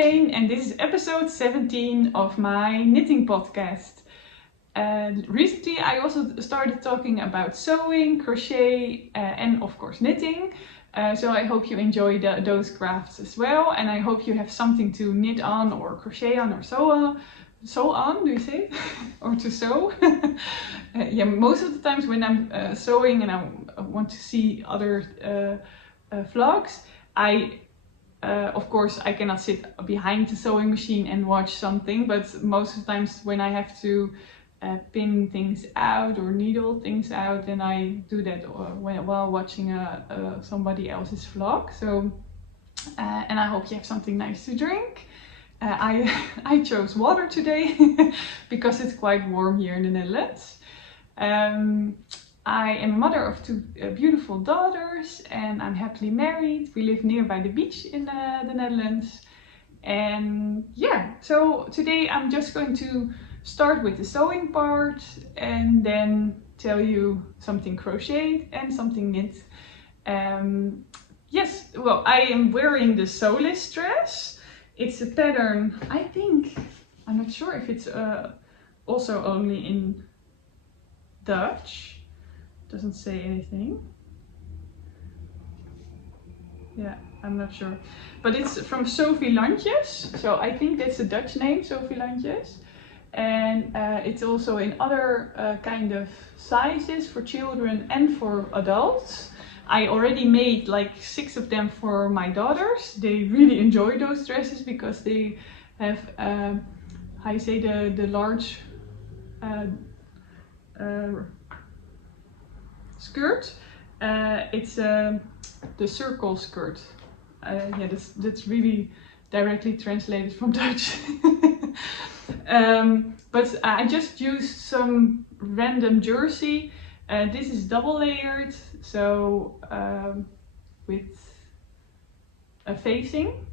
Marjolein and this is episode 17 of my knitting podcast. Recently I also started talking about sewing, crochet and of course knitting. So I hope you enjoy those crafts as well, and I hope you have something to knit on or crochet on or sew on, do you say? Or to sew. Yeah, most of the times when I'm sewing and I want to see other vlogs, of course I cannot sit behind the sewing machine and watch something, but most of the times when I have to pin things out or needle things out, then I do that while watching somebody else's vlog. So and I hope you have something nice to drink. I chose water today because it's quite warm here in the Netherlands. I am a mother of two beautiful daughters and I'm happily married. We live nearby the beach in the Netherlands. And yeah, so today I'm just going to start with the sewing part and then tell you something crocheted and something knit. Yes, well, I am wearing the sewless dress. It's a pattern, I'm not sure if it's also only in Dutch. Doesn't say anything. Yeah, I'm not sure. But it's from Sophie Landjes. So I think that's a Dutch name, Sophie Landjes. And it's also in other kind of sizes for children and for adults. I already made like 6 of them for my daughters. They really enjoy those dresses because they have, how you say, the large skirt. It's the circle skirt. Yeah, that's really directly translated from Dutch. But I just used some random jersey. This is double layered, so with a facing.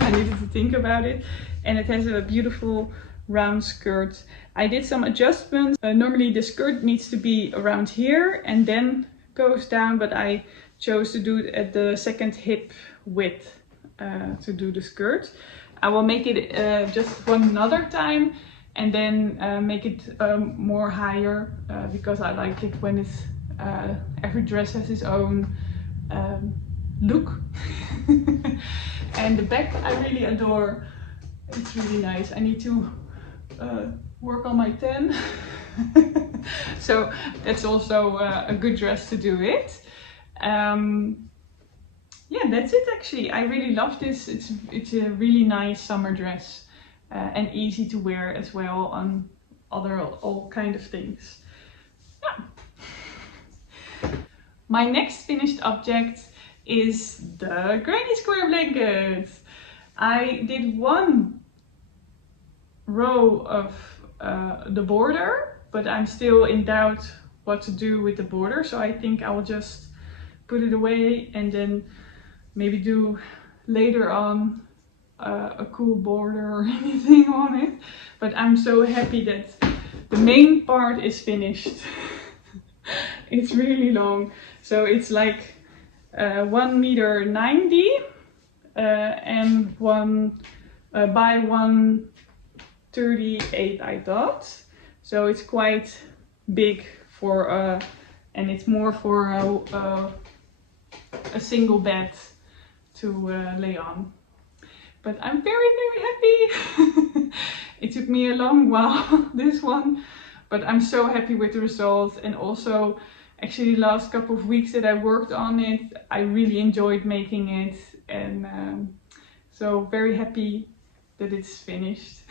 I needed to think about it. And it has a beautiful round skirt. I did some adjustments. Normally the skirt needs to be around here and then goes down, but I chose to do it at the second hip width to do the skirt. I will make it just one another time and then make it more higher because I like it when it's every dress has its own look. And the back I really adore. It's really nice. I need to work on my tan. So that's also a good dress to do it. Yeah, that's it actually. I really love this. It's a really nice summer dress and easy to wear as well on all kind of things. Yeah. My next finished object is the granny square blanket. I did one row of the border, but I'm still in doubt what to do with the border, so I think I will just put it away and then maybe do later on a cool border or anything on it. But I'm so happy that the main part is finished. It's really long, so it's like 1.90 meter and one by 1.38 I thought. So it's quite big for and it's more for a single bed to lay on. But I'm very happy. It took me a long while, this one, but I'm so happy with the result. And also actually the last couple of weeks that I worked on it, I really enjoyed making it, and so very happy that it's finished.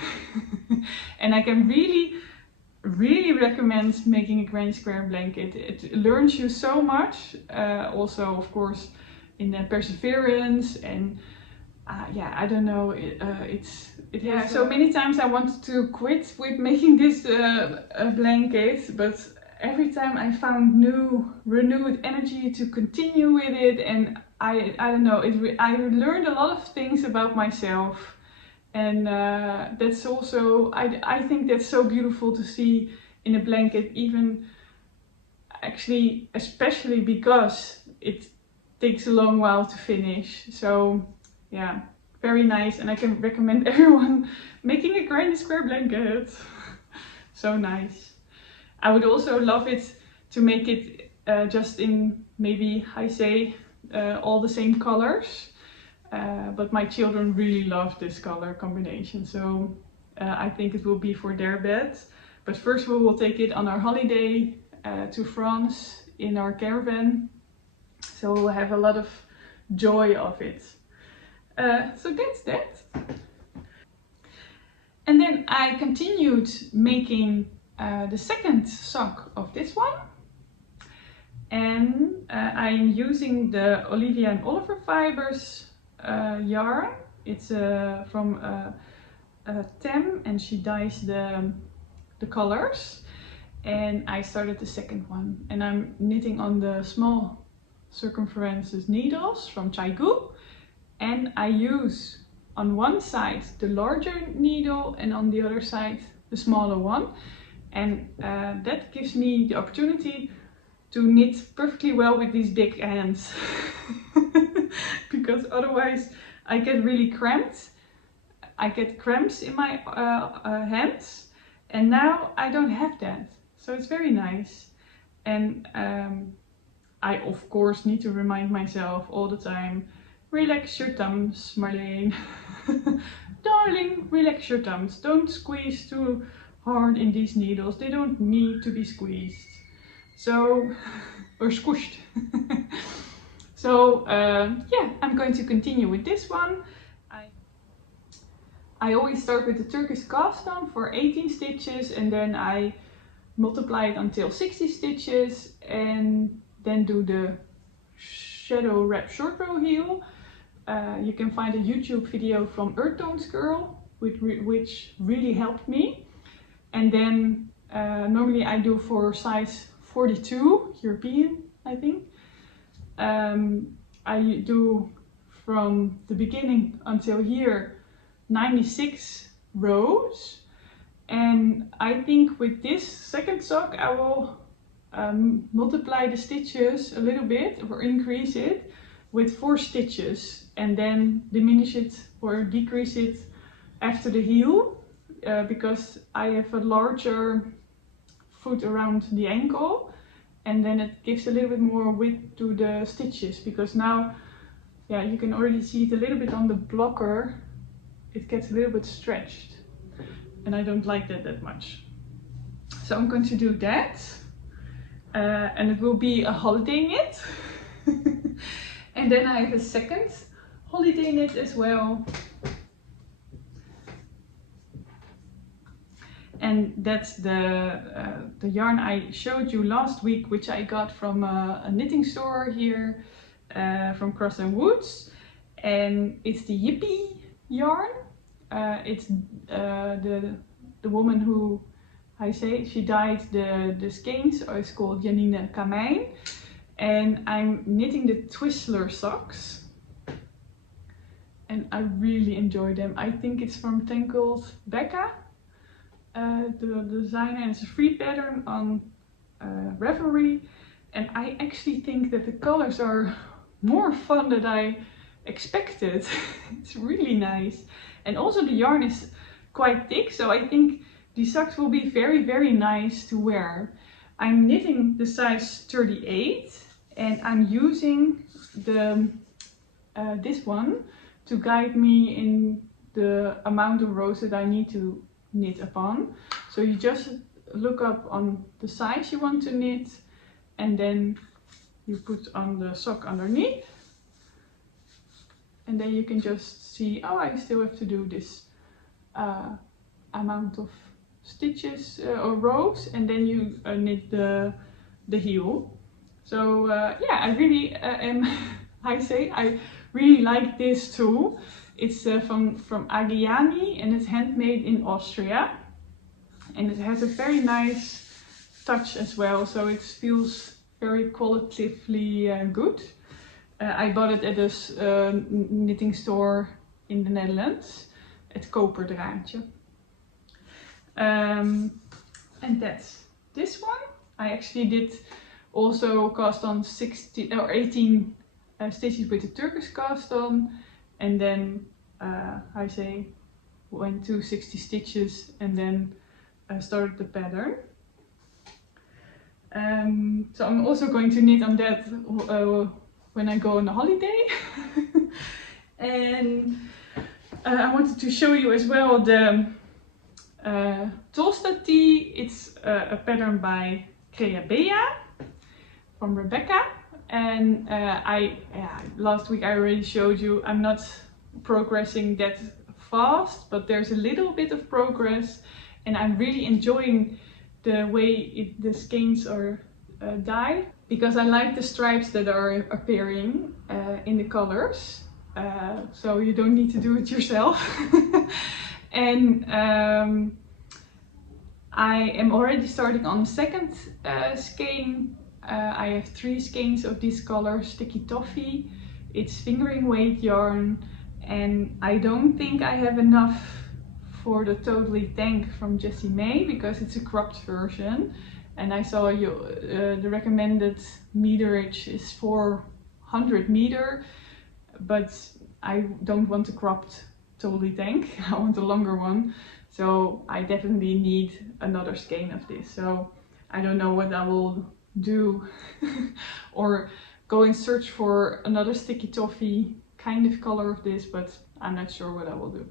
And I can really recommend making a granny square blanket. It learns you so much, also of course in the perseverance, and yeah, I don't know, it has so many times I wanted to quit with making this blanket, but every time I found renewed energy to continue with it, and I don't know, I learned a lot of things about myself. And that's also, I think that's so beautiful to see in a blanket, even actually, especially because it takes a long while to finish. So yeah, very nice, and I can recommend everyone making a granny square blanket. So nice. I would also love it to make it just in maybe, I say, all the same colors. But my children really love this color combination, so I think it will be for their bed. But first we will take it on our holiday to France in our caravan, so we'll have a lot of joy of it. So that's that. And then I continued making the second sock of this one. And I'm using the Olivia and Oliver Fibers yarn. It's from Tem, and she dyes the colors. And I started the second one, and I'm knitting on the small circumferences needles from Chaigu, and I use on one side the larger needle and on the other side the smaller one, and that gives me the opportunity to knit perfectly well with these big hands. Because otherwise I get really cramped. I get cramps in my hands, and now I don't have that, so it's very nice. And I of course need to remind myself all the time, relax your thumbs, Marleen. Darling, relax your thumbs, don't squeeze too hard in these needles, they don't need to be squeezed. So, or squished. So yeah, I'm going to continue with this one. I always start with the Turkish cast on for 18 stitches, and then I multiply it until 60 stitches, and then do the shadow wrap short row heel. You can find a YouTube video from Earth Tones Girl, which really helped me. And then normally I do for size 42, European, I think. I do from the beginning until here 96 rows, and I think with this second sock I will multiply the stitches a little bit or increase it with 4 stitches, and then diminish it or decrease it after the heel, because I have a larger foot around the ankle, and then it gives a little bit more width to the stitches, because now, yeah, you can already see it a little bit on the blocker, it gets a little bit stretched, and I don't like that much. So I'm going to do that, and it will be a holiday knit. And then I have a second holiday knit as well. And that's the yarn I showed you last week, which I got from a knitting store here from Cross and Woods. And it's the Yippie yarn. It's the woman who, she dyed the skeins, is called Janine Kamijn. And I'm knitting the Twizzler socks. And I really enjoy them. I think it's from Tangled Becca, the designer, and it's a free pattern on Ravelry. And I actually think that the colors are more fun than I expected. It's really nice. And also the yarn is quite thick, so I think these socks will be very nice to wear. I'm knitting the size 38, and I'm using the this one to guide me in the amount of rows that I need to knit upon. So you just look up on the size you want to knit, and then you put on the sock underneath, and then you can just see, oh, I still have to do this amount of stitches or rows, and then you knit the heel. So yeah, I really am I really like this too. It's from Agiani, and it's handmade in Austria, and it has a very nice touch as well, so it feels very qualitatively good. I bought it at a knitting store in the Netherlands, at Koperdraadje. And that's this one. I actually did also cast on 16 or 18 stitches with the Turkish cast on, and then how you say, went to 60 stitches and then started the pattern. So I'm also going to knit on that when I go on a holiday. And I wanted to show you as well the Tolsta tee. It's a pattern by Crochet from Rebecca. And last week I already showed you I'm not progressing that fast, but there's a little bit of progress, and I'm really enjoying the way the skeins are dyed, because I like the stripes that are appearing in the colors. So you don't need to do it yourself. And I am already starting on the second skein. I have 3 skeins of this color, Sticky Toffee. It's fingering weight yarn, and I don't think I have enough for the Totally Tank from Jessie May, because it's a cropped version. And I saw the recommended meterage is 400 meter, but I don't want a cropped Totally Tank. I want a longer one, so I definitely need another skein of this. So I don't know what I will do or go and search for another Sticky Toffee kind of color of this, but I'm not sure what I will do.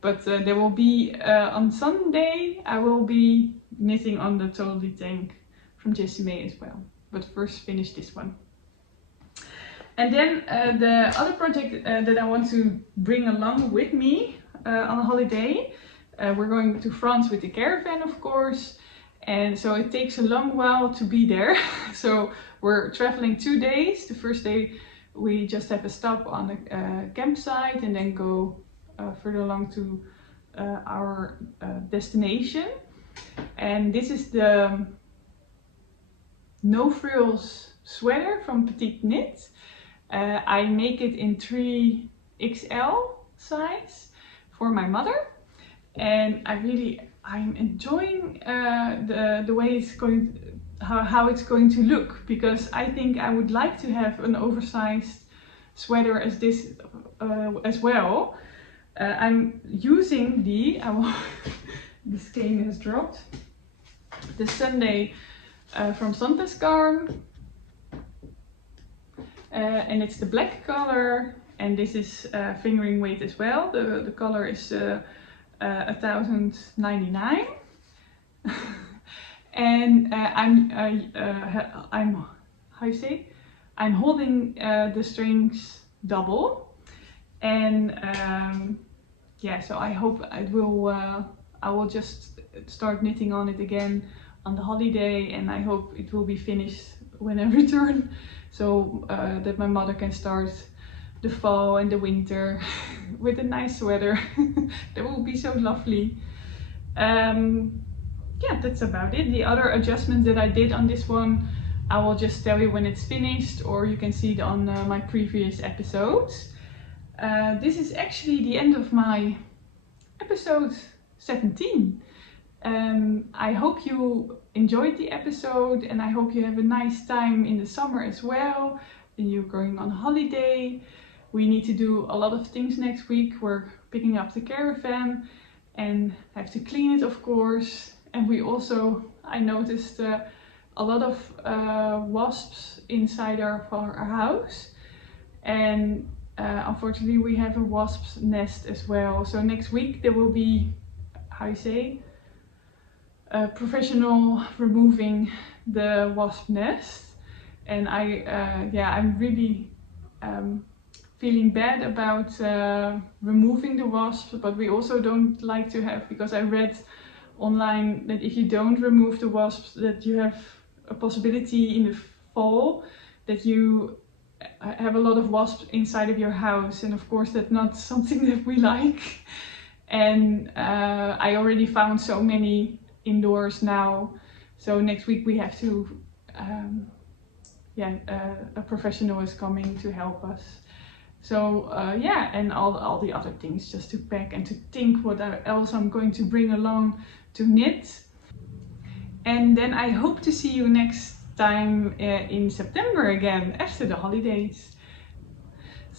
But there will be on Sunday I will be knitting on the Totally Tank from Jessie May as well, but first finish this one. And then the other project that I want to bring along with me on a holiday, we're going to France with the caravan, of course, and so it takes a long while to be there. So we're traveling 2 days. The first day we just have a stop on a campsite and then go further along to our destination. And this is the No Frills sweater from Petite Knit. I make it in 3XL size for my mother, and I'm enjoying the way it's going, how it's going to look, because I think I would like to have an oversized sweater as this as well. I'm using the skein has dropped, the Sunday from Santa's Garn, and it's the black color, and this is fingering weight as well. The color is 1099. And I'm how you say, I'm holding the strings double, and yeah, so I hope it will I will just start knitting on it again on the holiday, and I hope it will be finished when I return, so that my mother can start the fall and the winter with a nice sweater. That will be so lovely. Yeah, that's about it. The other adjustments that I did on this one, I will just tell you when it's finished, or you can see it on my previous episodes. This is actually the end of my episode 17. I hope you enjoyed the episode, and I hope you have a nice time in the summer as well, and you're going on holiday. We need to do a lot of things next week. We're picking up the caravan and have to clean it, of course. And we also, I noticed a lot of wasps inside our house, and unfortunately we have a wasp's nest as well. So next week there will be, how you say, professional removing the wasp nest, and I'm really feeling bad about removing the wasps, but we also don't like to have, because I read online that if you don't remove the wasps, that you have a possibility in the fall that you have a lot of wasps inside of your house, and of course that's not something that we like. And I already found so many indoors now, so next week we have to a professional is coming to help us. So yeah, and all the other things just to pack and to think what else I'm going to bring along to knit. And then I hope to see you next time in September again, after the holidays.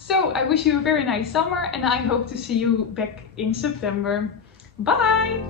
So I wish you a very nice summer and I hope to see you back in September. Bye!